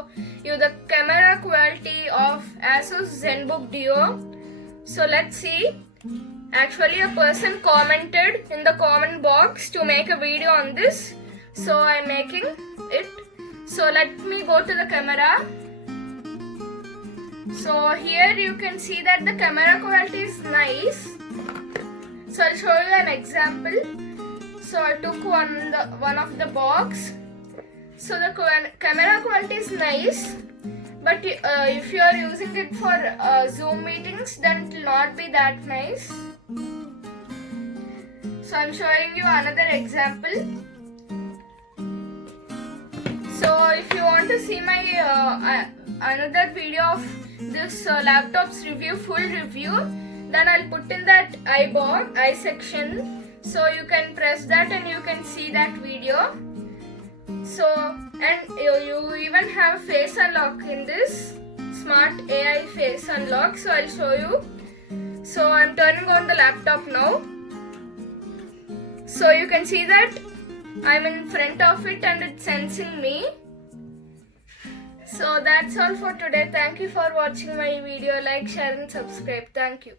show you the camera quality of Asus ZenBook Duo. So let's see. Actually, a person commented in the comment box to make a video on this, so I'm making it. So let me go to the camera. So here you can see that the camera quality is nice. So I'll show you an example. So I took one of the box. So the camera quality is nice, but if you are using it for Zoom meetings, then it will not be that nice. So I'm showing you another example. So if you want to see my another video of this laptop's review, full review, then I'll put in that I section. So you can press that and you can see that video. So, and you even have face unlock in this smart AI face unlock. So I'll show you. So I'm turning on the laptop now. So you can see that I'm in front of it and it's sensing me. So that's all for today. Thank you for watching my video. Like, share and subscribe. Thank you.